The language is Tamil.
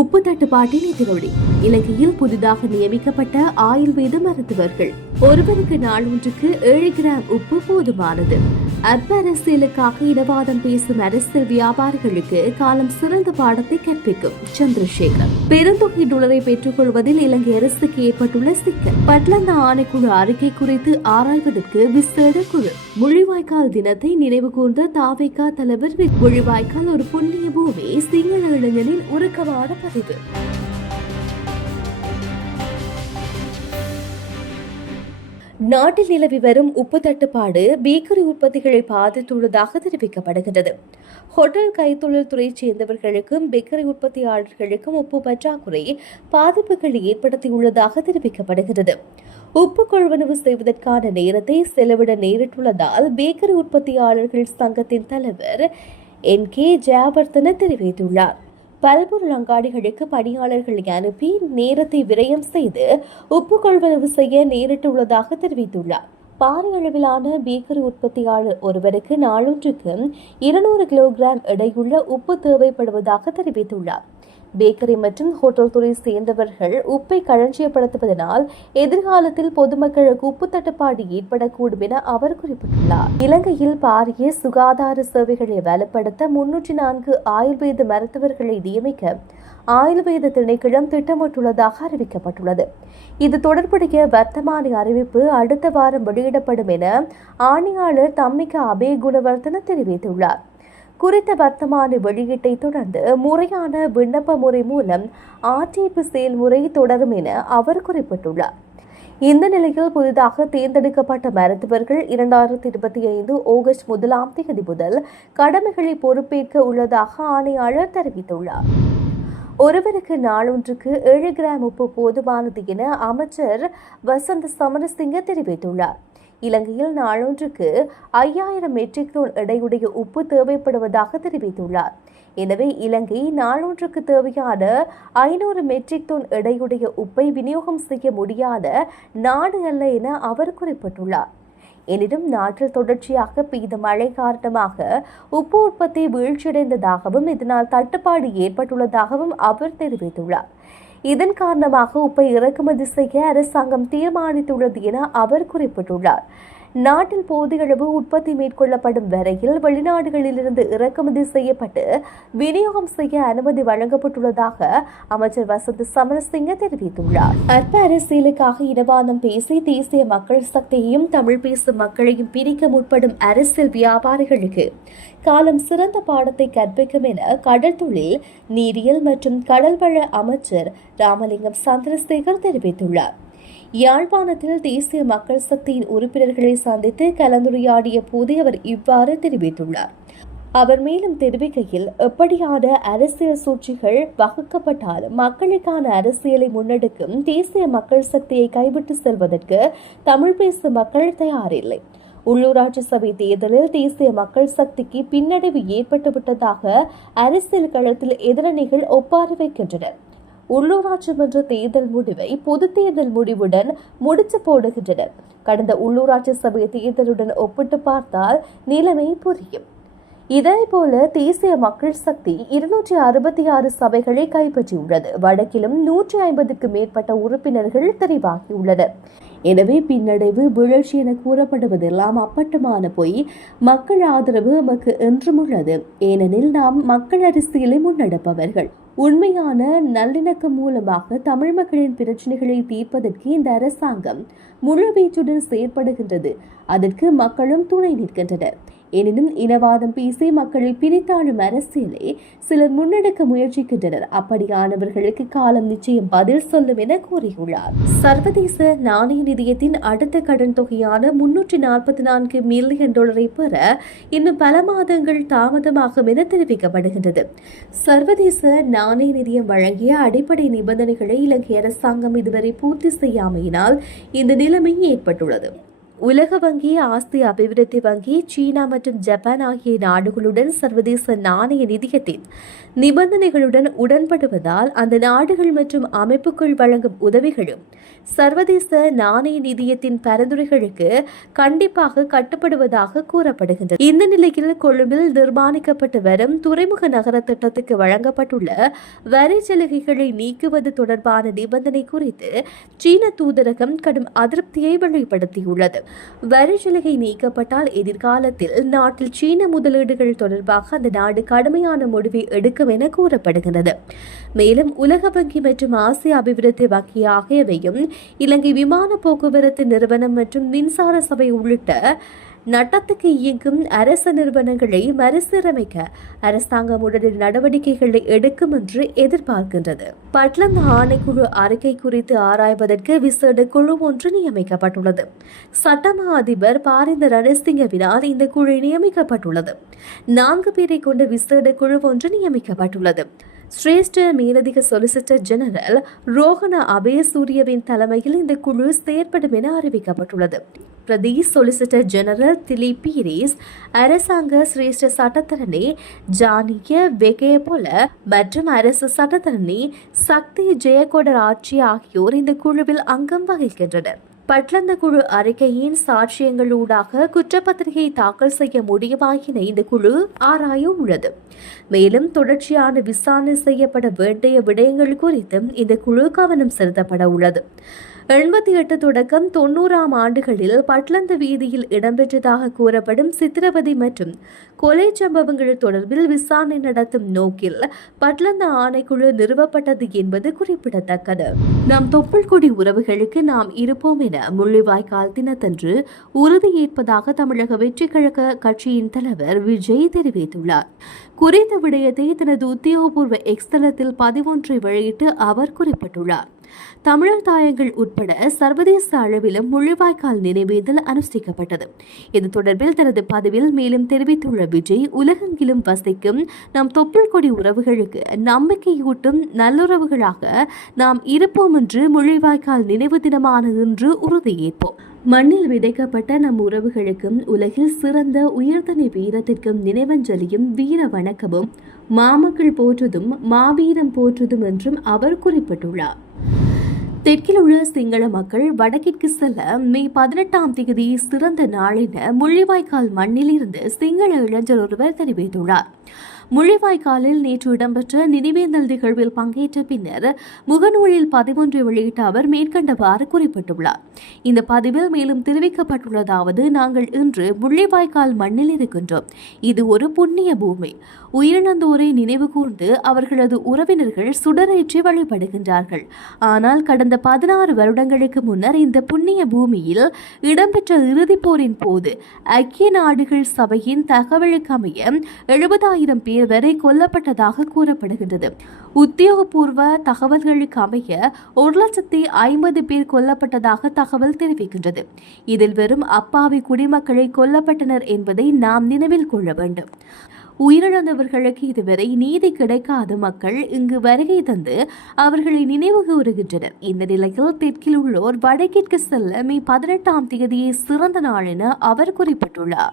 உப்பு தட்டுப்பாட்டின் எதிரொலி. இலங்கையில் புதிதாக நியமிக்கப்பட்ட ஆயுர்வேத மருத்துவர்கள் ஒருவருக்கு நாள் ஒன்றுக்கு 7 கிராம் உப்பு போதுமானது. அற்ப அரசியலுக்காக இனவாதம் பேசும் அரசியல் வியாபாரிகளுக்கு காலம் சிறந்த பாடத்தை கற்பிக்கும் சந்திரசேகர். பெருந்தொகை டாலரை பெற்றுக் கொள்வதில் இலங்கை அரசுக்கு ஏற்பட்டுள்ள சிக்கல். பட்லந்த ஆணைக்குழு அறிக்கை குறித்து ஆராய்வதற்கு விசேட குழு. முள்ளிவாய்க்கால் தினத்தை நினைவு கூர்ந்த தாவேகா தலைவர். முள்ளிவாய்க்கால் ஒரு புண்ணிய பூமி. சிங்கள இளைஞனின் உருக்கமான பதிவு. நாட்டில் நிலவி வரும் உப்பு தட்டுப்பாடு பேக்கரி உற்பத்திகளை பாதித்துள்ளதாக தெரிவிக்கப்படுகிறது. ஹோட்டல் கைத்தொழில் துறையைச் சேர்ந்தவர்களுக்கும் பேக்கரி உற்பத்தியாளர்களுக்கும் உப்பு பற்றாக்குறை பாதிப்புகளை ஏற்படுத்தியுள்ளதாக தெரிவிக்கப்படுகிறது. உப்பு கொள்வனவு செய்வதற்கான நேரத்தை செலவிட நேரிட்டுள்ளதால் பேக்கரி உற்பத்தியாளர்கள் சங்கத்தின் தலைவர் NK ஜெயவர்தன தெரிவித்துள்ளார். பல்பொருள் அங்காடிகளுக்கு பணியாளர்களை அனுப்பி நேரத்தை விரயம் செய்து உப்பு கொள்வனவு செய்ய நேரிட்டுள்ளதாக தெரிவித்துள்ளார். பாரிய அளவிலான பேக்கரி உற்பத்தியாளர் ஒருவருக்கு நாளொன்றுக்கு 200 கிலோகிராம் எடையுள்ள உப்பு தேவைப்படுவதாக தெரிவித்துள்ளார். பேக்கரி மற்றும் ஹோட்டல் துறை சேர்ந்தவர்கள் உப்பை களஞ்சியப்படுத்துவதனால் எதிர்காலத்தில் பொதுமக்களுக்கு உப்பு தட்டுப்பாடு ஏற்படக்கூடும் என அவர் குறிப்பிட்டுள்ளார். இலங்கையில் பாரிய சுகாதார சேவைகளை வலுப்படுத்த 304 ஆயுர்வேத மருத்துவர்களை நியமிக்க ஆயுர்வேத திணைக்களம் திட்டமிட்டுள்ளதாக அறிவிக்கப்பட்டுள்ளது. இது தொடர்புடைய வர்த்தமானி அறிவிப்பு அடுத்த வாரம் வெளியிடப்படும் என ஆணையாளர் தம்மிக அபே குணவர்தன தெரிவித்துள்ளார். குறித்த வர்த்தமான வெளியீட்டை தொடர்ந்து முறையான விண்ணப்ப முறை மூலம் ஆர்டிபி செயல்முறை தொடரும் என அவர் குறிப்பிட்டுள்ளார். இந்த நிலையில் புதிதாக தேர்ந்தெடுக்கப்பட்ட மருத்துவர்கள் 2025 ஆகஸ்ட் 1 முதல் கடமைகளை பொறுப்பேற்க உள்ளதாக ஆணையாளர் தெரிவித்துள்ளார். ஒருவருக்கு நாளொன்றுக்கு 7 கிராம் உப்பு போதுமானது என அமைச்சர் வசந்த சமரசிங்க தெரிவித்துள்ளார். இலங்கையில் நாளொன்றுக்கு 5000 மெட்ரிக் டன் எடையுடைய உப்பு தேவைப்படுவதாக தெரிவித்துள்ளார். எனவே இலங்கை நாளொன்றுக்கு தேவையான 500 மெட்ரிக் டன் எடையுடைய உப்பை விநியோகம் செய்ய முடியாத நாடு அல்ல என அவர் குறிப்பிட்டுள்ளார். எனினும் நாட்டில் தொடர்ச்சியாக பெய்த மழை காரணமாக உப்பு உற்பத்தி வீழ்ச்சியடைந்ததாகவும் இதனால் தட்டுப்பாடு ஏற்பட்டுள்ளதாகவும் அவர் தெரிவித்துள்ளார். இதன் காரணமாக உப்பை இறக்குமதி செய்ய அரசாங்கம் தீர்மானித்துள்ளது என அவர் குறிப்பிட்டுள்ளார். நாட்டில் போதிய அளவு உற்பத்தி மேற்கொள்ளப்படும் வரையில் வெளிநாடுகளிலிருந்து இறக்குமதி செய்யப்பட்டு விநியோகம் செய்ய அனுமதி வழங்கப்பட்டுள்ளதாக அமைச்சர் வசந்த் சமரசிங்க தெரிவித்துள்ளார். அற்ப அரசியலுக்காக இனவாதம் பேசி தேசிய மக்கள் சக்தியையும் தமிழ் பேசும் மக்களையும் பிரிக்க முற்படும் அரசியல் வியாபாரிகளுக்கு காலம் சிறந்த பாடத்தை கற்பிக்கும் என கடல் தொழில் நீரியல் மற்றும் கடல்வள அமைச்சர் ராமலிங்கம் சந்திரசேகர் தெரிவித்துள்ளார். யாழ்ப்பாணத்தில் தேசிய மக்கள் சக்தியின் உறுப்பினர்களை சந்தித்து கலந்துரையாடிய போது அவர் இவ்வாறு தெரிவித்துள்ளார். அவர் மேலும் தெரிவிக்கையில், எப்படியான அரசியல் சூழ்ச்சிகள் வகுக்கப்பட்டால் மக்களுக்கான அரசியலை முன்னெடுக்கும் தேசிய மக்கள் சக்தியை கைவிட்டு செல்வதற்கு தமிழ் பேசும் மக்கள் தயாரில்லை. உள்ளூராட்சி சபை தேர்தலில் தேசிய மக்கள் சக்திக்கு பின்னடைவு ஏற்பட்டுவிட்டதாக அரசியல் களத்தில் எதிரணிகள் ஒப்பாரி வைக்கின்றனர். உள்ளூராட்சி மன்ற தேர்தல் முடிவை பொது தேர்தல் முடிவுடன் முடிச்சு போடுகின்றனர். கடந்த உள்ளூராட்சி சபை தேர்தலுடன் ஒப்பிட்டு பார்த்தால் நிலைமை புரியும். இதேபோல தேசிய மக்கள் சக்தி 266 சபைகளை கைப்பற்றியுள்ளது. வடக்கிலும் 150க்கு மேற்பட்ட உறுப்பினர்கள் தெரிவாகியுள்ளனர். எனவே பின்னடைவு வீழ்ச்சி என கூறப்படுவதெல்லாம் அப்பட்டமான பொய். மக்கள் ஆதரவு நமக்கு என்றும் உள்ளது. ஏனெனில் நாம் மக்கள் அரசியலை முன்னெடுப்பவர்கள். உண்மையான நல்லிணக்கம் மூலமாக தமிழ் மக்களின் பிரச்சனைகளை தீர்ப்பதற்கு இந்த அரசாங்கம் முழுவீச்சுடன் செயற்படுகின்றது. அதற்கு மக்களும் துணை நிற்கின்றனர். எனினும் இனவாதம் பேசி மக்களை பிரித்தாளும் அரசியலை சிலர் முன்னெடுக்க முயற்சிக்கின்றனர். அப்படியானவர்களுக்கு காலம் நிச்சயம் பதில் சொல்லும் என கூறியுள்ளார். சர்வதேச நாணய நிதியத்தின் அடுத்த கடன் தொகையான $344 மில்லியன் பெற இன்னும் பல மாதங்கள் தாமதமாகும் என தெரிவிக்கப்படுகின்றது. சர்வதேச நாணய நிதியம் வழங்கிய அடிப்படை நிபந்தனைகளை இலங்கை அரசாங்கம் இதுவரை பூர்த்தி செய்யாமையினால் இந்த நிலைமை ஏற்பட்டுள்ளது. உலக வங்கி, ஆசிய அபிவிருத்தி வங்கி, சீனா மற்றும் ஜப்பான் ஆகிய நாடுகளுடன் சர்வதேச நாணய நிதியத்தின் நிபந்தனைகளுடன் உடன்படுவதால் அந்த நாடுகள் மற்றும் அமைப்புகள் வழங்கும் உதவிகளும் சர்வதேச நாணய நிதியத்தின் பரிந்துரைகளுக்கு கண்டிப்பாக கட்டுப்படுவதாக கூறப்படுகின்றது. இந்த நிலையில் கொழும்பில் நிர்மாணிக்கப்பட்டு வரும் துறைமுக நகர திட்டத்துக்கு வழங்கப்பட்டுள்ள வரி சலுகைகளை நீக்குவது தொடர்பான நிபந்தனை குறித்து சீன தூதரகம் கடும் அதிருப்தியை வெளிப்படுத்தியுள்ளது. வரி சலுகை நீக்கப்பட்டால் எதிர்காலத்தில் நாட்டில் சீன முதலீடுகள் தொடர்பாக அந்த நாடு கடுமையான முடிவை எடுக்கும் என கூறப்படுகிறது. மேலும் உலக வங்கி மற்றும் ஆசிய அபிவிருத்தி வங்கி ஆகியவையும் இலங்கை விமான போக்குவரத்து நிறுவனம் மற்றும் மின்சார சபை உள்ளிட்ட நட்டத்துக்கு இயங்கும் அரசு நிறுவனங்களை மறுசீரமைக்க அரசாங்கம் உடனடி நடவடிக்கைகளை எடுக்கும் என்று எதிர்பார்க்கின்றது. பட்லந்த் ஆணைக்குழு அறிக்கை குறித்து ஆராய்வதற்கு விசேட குழு ஒன்று நியமிக்கப்பட்டுள்ளது. சட்டமா அதிபர் பாரிந்த ரணசிங்கவினால் இந்த குழு நியமிக்கப்பட்டுள்ளது. 4 பேரை கொண்ட விசேட குழு ஒன்று நியமிக்கப்பட்டுள்ளது. சிரேஷ்ட மேலதிக சொலிசிட்டர் ஜெனரல் ரோஹன அபயசூரியவின் தலைமையில் இந்த குழு செயற்படும் என அறிவிக்கப்பட்டுள்ளது. பிரதி சொலிசிட்டர் ஜெனரல் திலீப் பீரிஸ், அரசாங்க சிரேஷ்ட சட்டத்தரணி ஜானிய வெகேபோல மற்றும் அரசு சட்டத்தரணி சக்தி ஜெயகொடர் ஆட்சி ஆகியோர் இந்த குழுவில் அங்கம் வகிக்கின்றனர். பட்லந்த குழு அறிக்கையின் சாட்சியங்களூடாக குற்றப்பத்திரிகை தாக்கல் செய்ய முடியுமாயின இந்த குழு ஆராய உள்ளது. மேலும் தொடர்ச்சியான விசாரணை செய்யப்பட வேண்டிய விடயங்கள் குறித்தும் இந்த குழு கவனம் செலுத்தப்பட உள்ளது. 88 தொடக்கம் 90ஆம் ஆண்டுகளில் பட்லந்த வீதியில் இடம்பெற்றதாக கூறப்படும் சித்திரவதை மற்றும் கொலை சம்பவங்கள் தொடர்பில் விசாரணை நடத்தும் நோக்கில் பட்லந்த ஆணைக்குழு நிறுவப்பட்டது என்பது குறிப்பிடத்தக்கது. நம் தொப்புள்கொடி உறவுகளுக்கு நாம் இருப்போம் என முள்ளிவாய்க்கால் தினத்தன்று உறுதியேற்பதாக தமிழக வெற்றிக் கழக கட்சியின் தலைவர் விஜய் தெரிவித்துள்ளார். குறித்த விடயத்தை தனது உத்தியோகபூர்வ எக்ஸ் தளத்தில் பதிவொன்றை வெளியிட்டு அவர் குறிப்பிட்டுள்ளார். தமிழர் தாயங்கள் உட்பட சர்வதேச அளவிலும் முள்ளிவாய்க்கால் நினைவேந்தல் அனுஷ்டிக்கப்பட்டது. இது தொடர்பில் தனது பதிவில் மேலும் தெரிவித்துள்ள விஜய், உலகெங்கிலும் வசிக்கும் நம் தொப்புள் கொடி உறவுகளுக்கு நம்பிக்கையூட்டும் நல்லுறவுகளாக நாம் இருப்போம் என்று முள்ளிவாய்க்கால் நினைவு தினமான இன்று உறுதியேற்போம். மண்ணில் விதைக்கப்பட்ட நம் உறவுகளுக்கும் உலகில் சிறந்த உயர்தனி வீரத்திற்கும் நினைவஞ்சலியும் வீர வணக்கமும் மாமக்கள் போற்றுதும் மாவீரம் போற்றுதும் என்றும் அவர் குறிப்பிட்டுள்ளார். தெற்கில் உள்ள சிங்கள மக்கள் வடக்கிற்கு செல்ல மே 18ஆம் தேதி சிறந்த நாள் என முள்ளிவாய்க்கால் மண்ணில் இருந்து சிங்கள இளைஞர் ஒருவர் தெரிவித்துள்ளார். முள்ளிவாய்க்காலில் நேற்று இடம்பெற்ற நினைவேந்தல் நிகழ்வில் பங்கேற்ற பின்னர் முகநூலில் பதிவொன்றை வெளியிட்ட அவர் மேற்கண்டவாறு குறிப்பிட்டுள்ளார். இந்த பதிவில் மேலும் தெரிவிக்கப்பட்டுள்ளதாவது, நாங்கள் இன்று முள்ளிவாய்க்கால் மண்ணில் இருக்கின்றோம். இது ஒரு புண்ணிய பூமி. உயிரிழந்தோரை நினைவு கூர்ந்து அவர்களது உறவினர்கள் சுடரேற்றி வழிபடுகின்றார்கள். ஆனால் கடந்த 16 வருடங்களுக்கு முன்னர் இந்த புண்ணிய பூமியில் இடம்பெற்ற இறுதிப் போரின் போது ஐக்கிய நாடுகள் சபையின் தகவலுக்கமைய 70,000 பேர் வரை கொல்லப்பட்டதாக கூறப்படுகின்றது. உத்தியோகபூர்வ தகவல்களுக்கு அமைய 1,50,000 பேர் கொல்லப்பட்டதாக தகவல் தெரிவிக்கின்றது. இதில் வெறும் அப்பாவி குடிமக்களை கொல்லப்பட்டனர் என்பதை நாம் நினைவில் கொள்ள வேண்டும். உயிரிழந்தவர்களுக்கு இதுவரை நீதி கிடைக்காத மக்கள் இங்கு வருகை தந்து அவர்களை நினைவு கூறுகின்றனர். இந்த நிலையில் தெற்கில் உள்ளோர் வடக்கிற்கு செல்ல மே 18ஆம் தேதியை சிறந்த நாள் என அவர் குறிப்பிட்டுள்ளார்.